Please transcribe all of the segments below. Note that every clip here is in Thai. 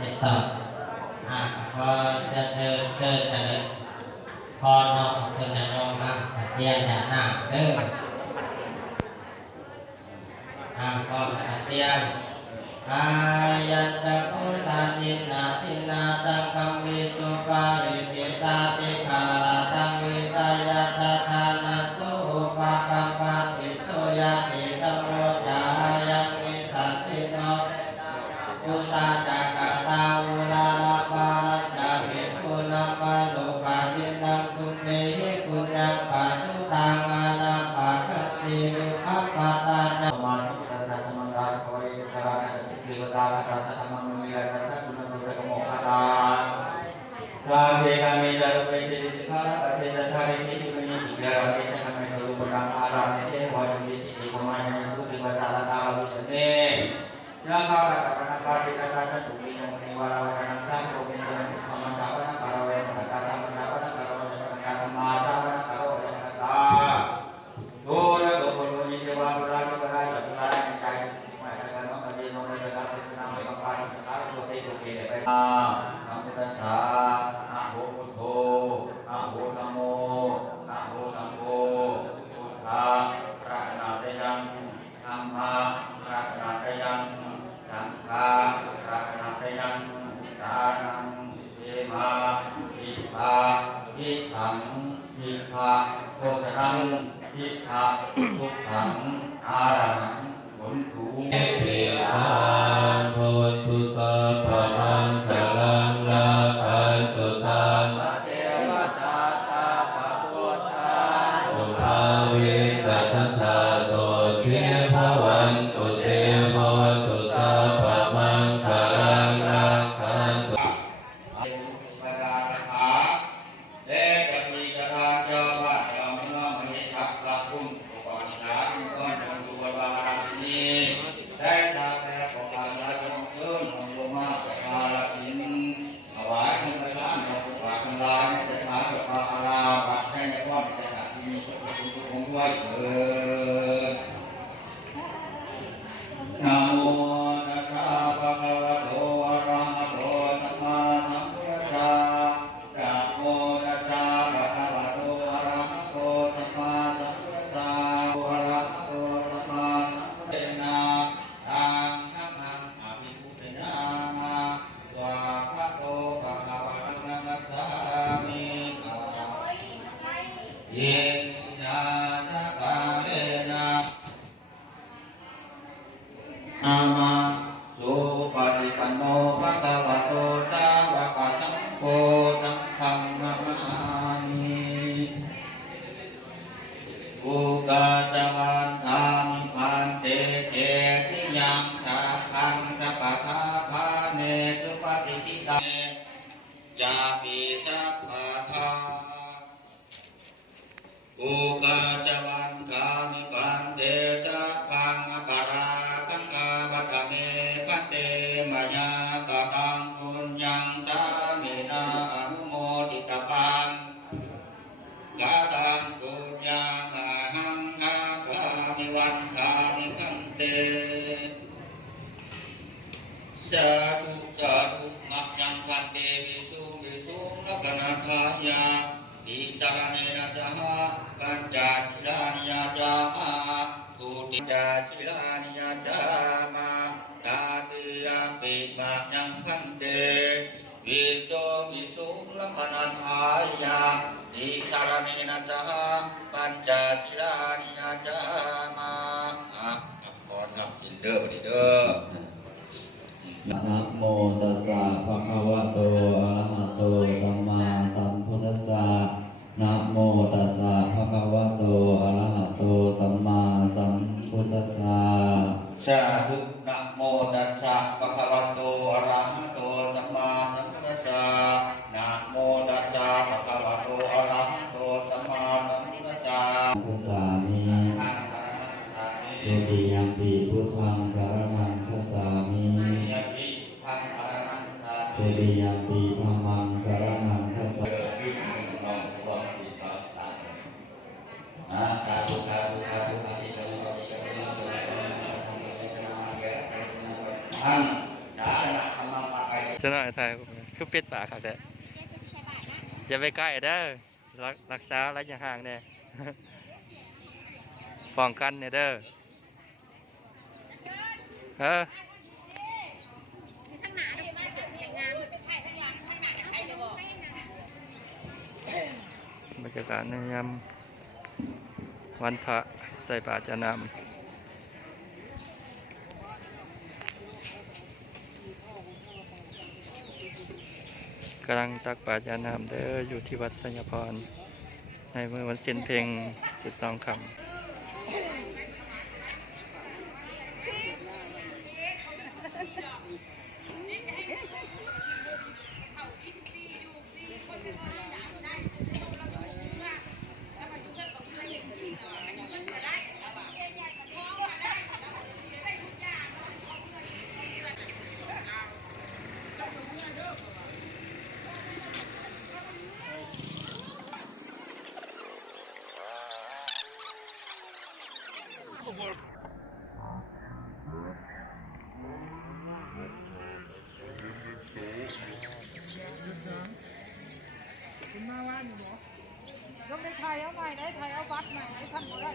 เจ็ดสองพอจะเชิญจะเลยพอน้องเชิญจะน้องมาเตียนจะหน้าพอเตียนอายัตตะพุทธาทินาทินาตังคัมวิสุปาริติตาติคาราตังวิตายาตถานาสุปะคัมปะติโสยะติธัมโมจายังวิสัสสิโนพุทธาจักตาอุลาลาภารัจจาภิกขุนัมปะโลกาทินังคุณเมหิปุญญังปัจจุตังอานาปะคัตติวิภัพพะตานะมาสุตตะสมังกาสวัยคาราเทวตาราชสัตมังมิยาสัสสุนโนระโมคาราสาเทกามิจารุเปติสิกขาระเทนะทาริมิติมินิติยาระเมตะเมตุปุรังอาราเนเทวะมิติติภมายะตุติวะสารตาวิสเนยะคาระตะปะนะปะติตะตะตุติยังนิวาระวะนังสังโฆเกณฑ์ธรรมสาวนะคารเวนะคารมะนะวะนะคารวะนะคารมาสาวนะคารวะนะตาโตนะโกโพโลยิเทวะปุราโกะราจัตตานะใจไม่ได้กันมะดีโนนะจะรับเป็นนามะปะนะตาโตเตโตเกไปนะพุทธัสสะนะโมพุทโธนะโมธัมโมนะโมสังโฆพุทธะรัตนะเตยังธัมมะรัตนะเตยังสังฆะรัตนะเตยังสานังเทมะทิฏฐะทิฏฐังทิฏฐะโฆษณังทิฏฐะทุกขังอารังผลถูเอปิอาภวันตุสัพพะมังคลังลาภันตุสัพพะเทวตาสัพพะพุทธานุภาเวนัสสัทธาโสทิภวันตุเตภวันตุสัพพะมังคลังลาภันตุปะดาระเตปฏิกราเจ้าว่าเจ้ามโนมหิทักละคุณอุปนิสาทุกคนดูบารานีได้ทราบแล้วของการละจงเกินของโยมาประกาลอินถวายเงินประทานของผู้ฝากทั้งหลายในสถานประกาลาบัตรให้ในข้อในสถานที่มีพระคุณทุกองค์ด้วยเถิดนะโมตัสสะภะคะวะโตอะระหะโตสัมมาสัมพุทธัสสะนะโมตัสสะภะคะวะโตอะระหะโตสัมมาสัมพุทธัสสะอะระหะโตสัมมาสัมพุทธัสสะนะตังธัมมังอภิปุชญามะสวากขาโตภะคะวะโตนะมัสสามิเยยะสะกะเลนะอามาสุปฏิปันโนภะคะวะโตสาวกสังโฆสังฆังนะมามิอุกาสวันธามิพันเตเกติยังสัพพังสัพพะทาภาเนสุปฏิทิตาจาปิสัพพะทาอุกาสวันธามิพันเตสัพพังอปาราคังกาวัตเมคันเตมายากตังปุญญังสามินาอนุโมทิตปังกาตังปุญญังอาหังคาภามิวันทามิคันเตสาธุสาธุมัจยังคันเตวิสุวิสุลักนัทายาติสารเนนะสหปัญจศีลานิยาจามาภูติจาศีลานิยาจามาตาติยาปิมัจยังคันเตวิสุวิสุลักนัทายาติสารเนนะสหปัญจศีลานิยาจามาก่อนครับสินเด้อบัดนี้เด้อนะโมตัสสะภะคะวะโตอะระหะโตสัมมาสัมพุทธัสสะนะโมตัสสะภะคะวะโตอะระหะโตสัมมาสัมพุทธัสสะสาธุนะโมตัสสะภะคะวะโตอะระหะโตสัมมาสัมพุทธัสสะนะโมตัสสะภะคะวะโตอะระหะโตสัมมาสัมพุทธัสสะพุทธามิตุติยัมปิพุทธังสารนังคัสสามิตุติยัมปิธัมมังสารนังคัสสามิสาธุสาธุสาธุอาทิตย์ท่านสาธารณธรรมะไป จะหน่อยถ่ายคือปิดปากครับแต่อย่าไปใกล้เด้อรักษาระยะห่างเนี่ย ป้องกันเนี่ยเด้อเออบรรยากาศในยามวันพระใส่บาตรจะนำกำลังตักบาตรยานามเด้ออยู่ที่วัดสัญญพรในเมื่อวันสิ้นเพลง12 ค่ำคุณมาว่าอยู่เหรอต้องได้ไทยเอาใหม่ได้ไทยเอาบัตรใหม่ได้ทำอะไร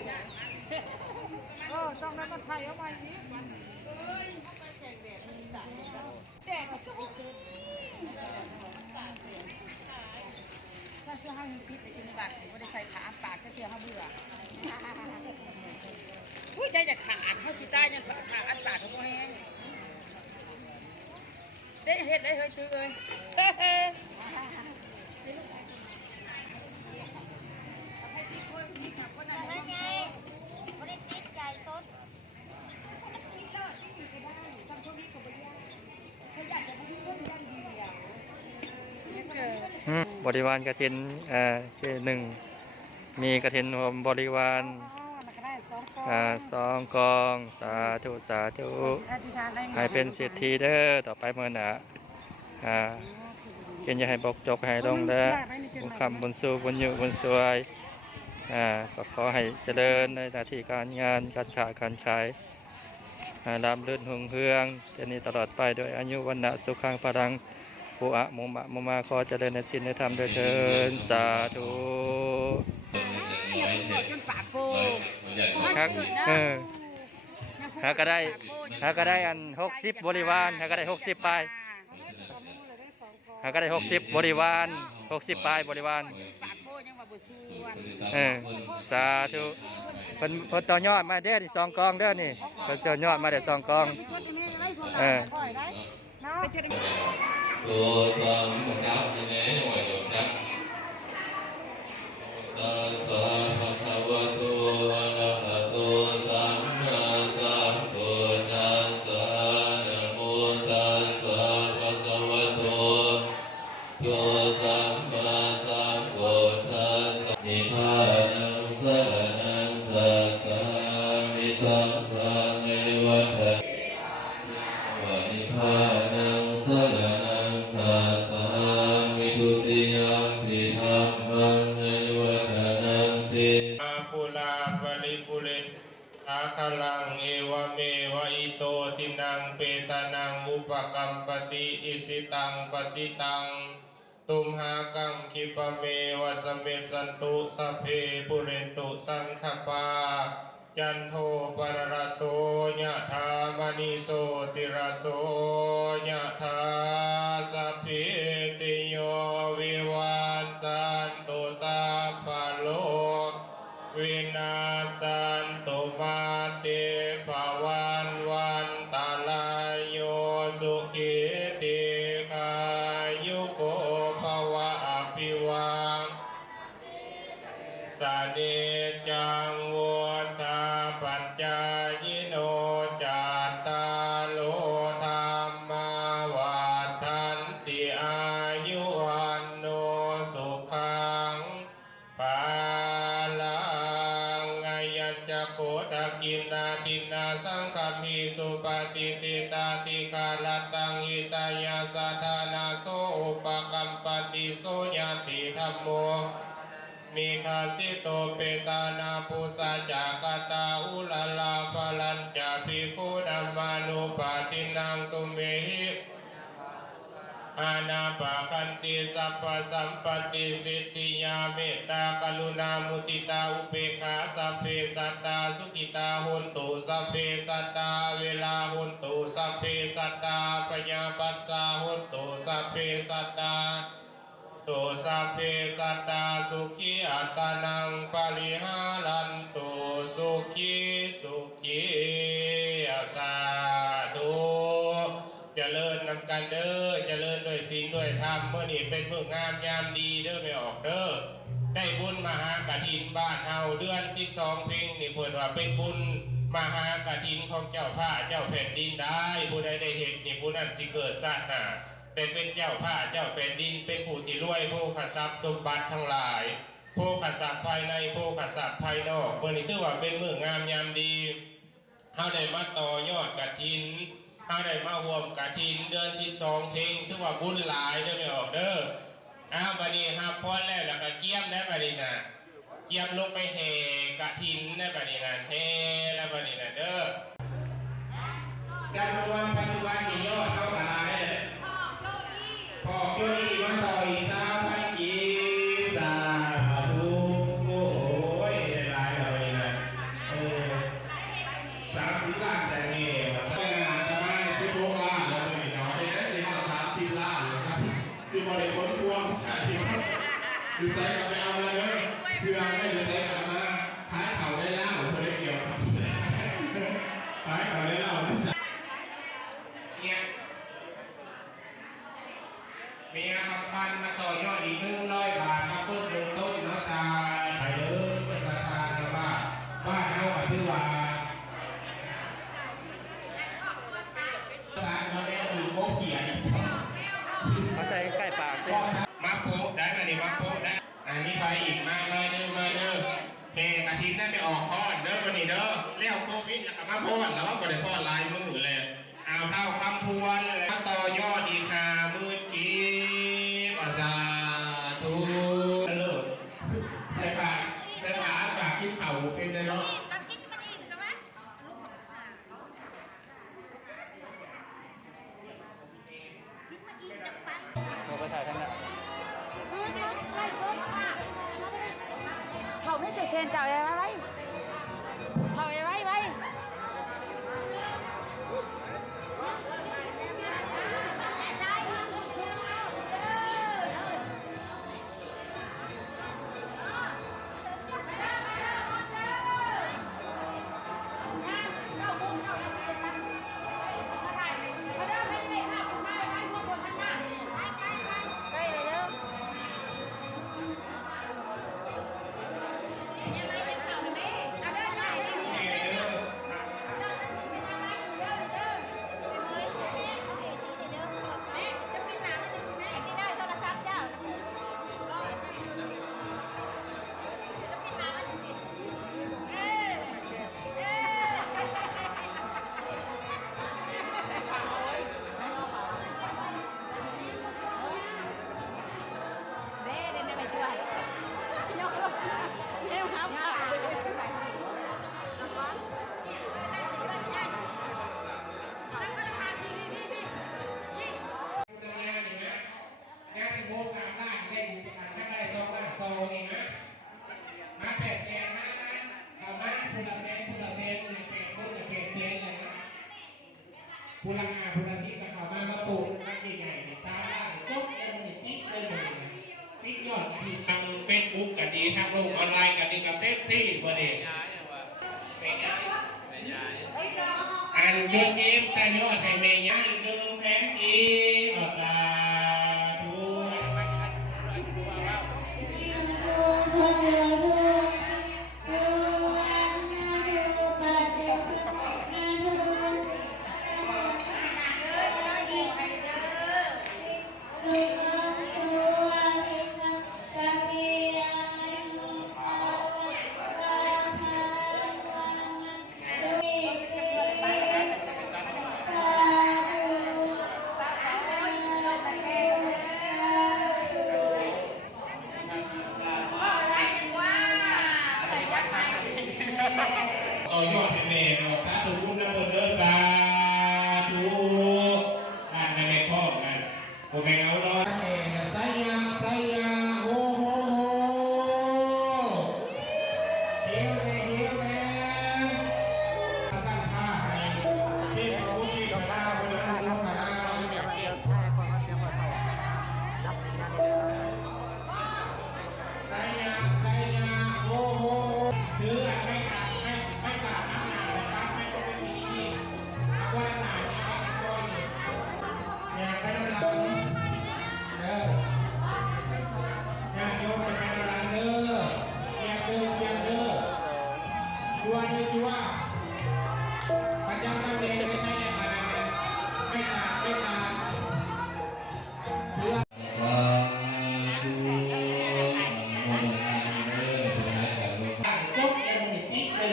ต้องได้มาไทยเอาใหม่นี้แจกก็ต้องถ้าเชื่อห้าหิคิดในจุดนี้บัตรไม่ได้ใส่ขาอันปากก็เชื่อห้าเบื่อผู้ใจจะขาดเขาสิได้ยังขาอันปากเขาแห้งได้เห็ดได้เฮ้ยตื้อเลยนั่นไงไม่ได้ติดใจต้นคิดเลิศที่อยู่ก็ได้ทำพวกนี้ก็ไม่ยากเขาอยากจะให้เพื่อนยังดีอ่ะบริวารกฐินเจหนึ่งมีกฐินรวมบริวาร2 กองสาธุสาธุให้เป็นเศรษฐีเด้อต่อไปเมื่อหนาเกณฑ์อย่าให้บกจกให้ลงเด้อบุญคำบุญสู้บุญอยู่บุญสวยก็ขอให้เจริญในหน้าที่การงานการค้าการขายรำลื่นหุ่งเฮืองจะนี้ตลอดไปโดยอายุวันนะสุขังพลังผู้อะมุมะมุมาขอเจริญในศีลในธรรมโดยเถิดสาธุครับหาก็ได้อัน60 บริวารหาก็ได้60 ไปหาก็ได้60 บริวาร60 ไปบริวารสาธุเพิ่นต่อยอดมาเด้อที่2 กองเด้อนี่เพิ่นต่อยอดมาได้2 กองโลสัมจับเนวะโยจับตัสสะภะคะวะโตอะระหะโตสัมมาสัมพุทธัสสะนะโมตัสสะภะคะวะโตโยสัมมาสัมพุทธัสสะนิพพานังสรณังคัจฉามิสัมมาเนวะทะนิพพานังสรณังคัจฉามิทุติยมปิธัมมังเนวะทะนังติปุลาปริปุเรนอาคลังเอวเมวะอิโตตินังเปตานังอุปกัมปติอิสิตังปสิตังตุมหากังคิปเมวะสเมสันตุสัพเพปุเรนตุสังคปาจันโทปรรโสยะธามณิโสติรโสยะธาสัพพิติโยวิวัชชันตุสัพพะโลกวินาศสันตุมาเตภวันวันตาลายโยสุขิติกายุโกภวะอภิวาสเนจังวุฒาปัจจายโนจัตตาโลธรรมาวัฏันติอายุวันโนสุขังปาลังไงยัจจโกตะกินนาทินาสังฆมิสุปฏิติตาติกาลตังอิตายาสัทธานาโสอุปกัมปติโสยติธัมโมมิคาสิโตเปตานาปุสัจจากตาอุลลาภลัญจภิกขุดัมมานุปาตินังตุเมหิ อาณาปากันติสัพพสัมปติสิทธิยาเมตตากรุณามุติตาอุเบกขาสัพเพสัตตาสุขิตาโหนตุสัพเพสัตตาเวลาโหนตุสัพเพสัตตาปัญญาปัสสาโหนตุสัพเพสัตตาตุสัพเพสัตตาสุขีอัตตานังปะริหารันตุสุขีสุขีสาธุเจริญนำกันเด้อเจริญด้วยศีลด้วยธรรมเมื่อนี้เป็นมื้องามยามดีเด้อไม่ออกเด้อได้บุญมหากฐินบ้านเฮาเดือน12เพ็งนี่เพิ่นว่าเป็นบุญมหากฐินของเจ้าผ้าเจ้าแผ่นดินได้ผู้ใดได้เห็นนี่ผู้นั้นสิเกิดชาติหน้าเป็นเจ้าผ้าเจ้าแผ่นดินเป็นผู้ที่รวยผู้ขทรัพย์สมบัติทั้งหลายผู้ขทรัพย์ภายในผู้ขทรัพย์ภายนอกเมื่อนี้ถือว่าเป็นมื้องามยามดีเฮาได้มาต่อยอดกฐินถ้าได้มาร่วมกฐินเดือน12เพ็งถือว่าบุญหลายเด้อไม่ออกเด้อบัดนี้ครับพอแล้วก็เกี่ยมได้บัดนี้นะเกี่ยมลงไปแห่กฐินได้บัดนี้นะแห่แล้วบัดนี้นะเด้อการเมืองปัจจุบันนี่ยอดเท่าไหร่พอโจอีมาต่ออีก3,000กีสาธุโอ้ยได้หลายแล้วบัดนี้นะ30 ล้านแต่นี่16 ล้านแล้วไม่น้อยได้สิมา30 ล้านเลยครับสิบริคนพวงใส่ดูใส่กับไม่เอาเลยเสื้อไม่ดูใส่กับมาขายเขาได้เล่าคนได้เกี่ยวขายเขาได้เล่าไม่ใส่เนี่ยมีครับพันมาต่อยอดอีก100 บาทครับเพิ่มเติมต้นเนาะจ้าไปเลยภาษาทางนะบ้านเอาไปที่ว่าเราได้ดูโป๊ะเขียนมาใส่ใกล้ปากเลย มาโป๊ะได้มาดิมาโป๊ะได้อันนี้ไปอีกมาเด้อเพลงอาทิตย์นั้นไปออกพอดเด้อวันนี้เด้อเลี้ยวโควิดแล้วก็มาพอดแล้วว่าบ่ได้พอดลายมือเลยเอาเท่าคำพวนเลยต่อยอดอีก50,000กีบสาธุเลิศใส่ปากกินเข่าเป็นเลยเนาะก็คิดมันอีกใช่ไหมลูกคิดมันอีกจะไป เราไปถ่ายทางนั้น ไล่ส้มเขาไม่เปเซนเจ้าอะไรไว้เขาไว้ ได้เลยเด้อ ผมไม่เอาหรอกไซยาไซยาโอ้โหเฮียวเลยสั่งผ้าให้พี่เขาพี่กระลาคนนั้นลูกกระลาไซยาโอ้โหถือไม่ตัดไม่ตัดน้ำหนักนะครับไม่ต้องไปมีว่าหนาเนี่ยไม่ต้องก้อยอย่าไปน้ำหนักอย่าโยมไปน้ำหนักเด้ออย่าเด้อจัวประจำตำแหน่งไม่ใช่ในขณะนั้นไม่ตัดถือจบเองนี่ติ๊กเลย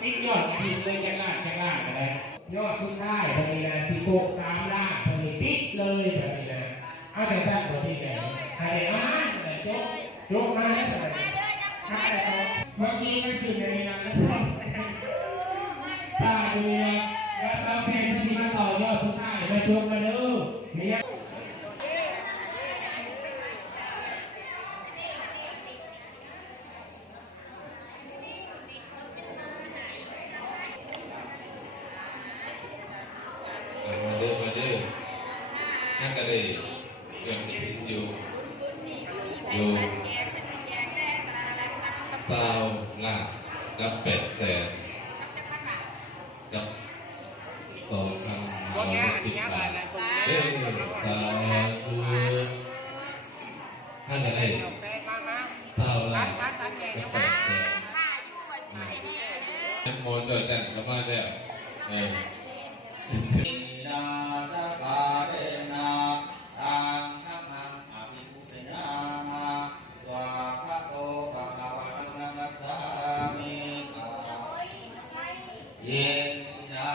ติ๊กยอดผิดเลยจังล่างอะไรยอดสุดท้ายพอดีนะ16 3 ล้านพอดีติ๊กเลยแบบนี้นะเอาแต่สั้นพอดีเลยให้เอามาจบมาแล้วสิเมื่อกี้ไม่ถึงในนั้นนะครับป้าดูแล้วเราเพลงที่มาต่อยอดสุดท้ายมาจบมาดูนี่มาเด้อนั่นก็เลยยังอยู่เปล่าล่ะกับ800,000กับ2,510 บาทสาธุท่านก็ได้เปล่าล่ะกับ800,000โมนเดินกันก็มาแล้วนาสกาเดนะตังธัมมังอภิปุชญามาสวากาโตภะคะวะตังนัสสามิเยนา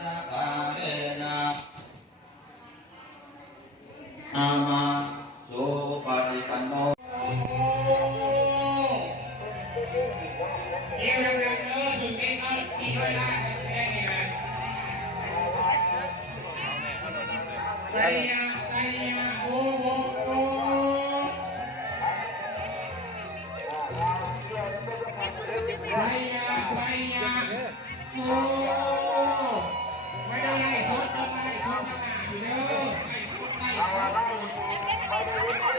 สกาเดนะอามาสุปฏิปันโนเดี๋ยวสุดเก่งเอา400 ล้านแค่นี้นะไซยาโอ้โหไซยาโอ้ไม่ได้ไล่สดไม่ได้สดขนาดอยู่เด้อไล่สดไล่สด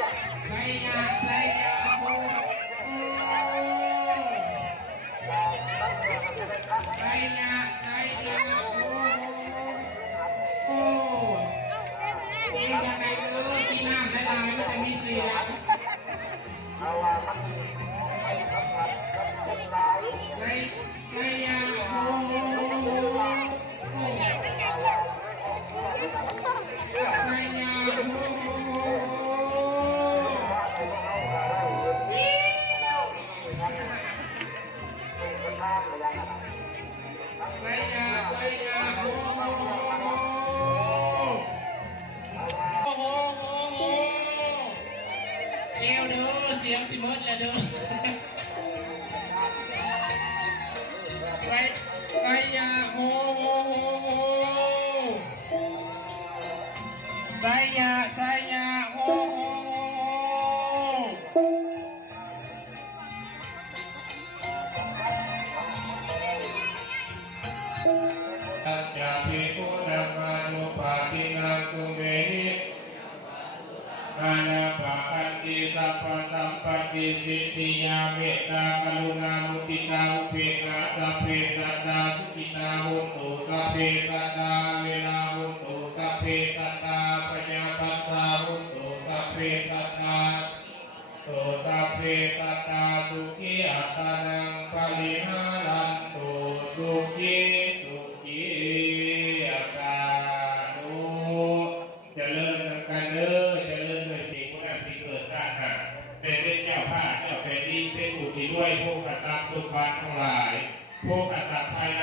ไซยาโอ้ไซยาโอ้กินยังไงเลยกินน้ำได้ลายไม่แต่มีเสียงไซยาโอ้ไซยาโอ้ไซยาโอ้เอวเด้อเสียงสิเมิดแล้วเด้อไซยาโอ้ไซยาโอ้ตัจจาภิกขุนัมมานุปาทินังกุเมหิอานาปะคันติสัพพะสัมปติสิทธิยาเมตตากรุณามุทิตาอุเบกขาสัพเพสัตตาสุขิตาโหตุสัพเพสัตตาเวลาโหตุสัพเพสัตตาปัญญาปัสสาโหตุสัพเพสัตตาโตสัพเพสัตตาสุขีอัตตานังปริหารันตุสุขีอัตตานุเจริญกันเด้อเจริญด้วยสิ่งนั้นที่เกิดสร้างกันเป็นเจ้าผ้าเจ้าแผ่นดินเป็นผู้ที่ด้วยผู้กษัตริย์ทุกวันทั้งหลายผู้กษัตริย์ภายใน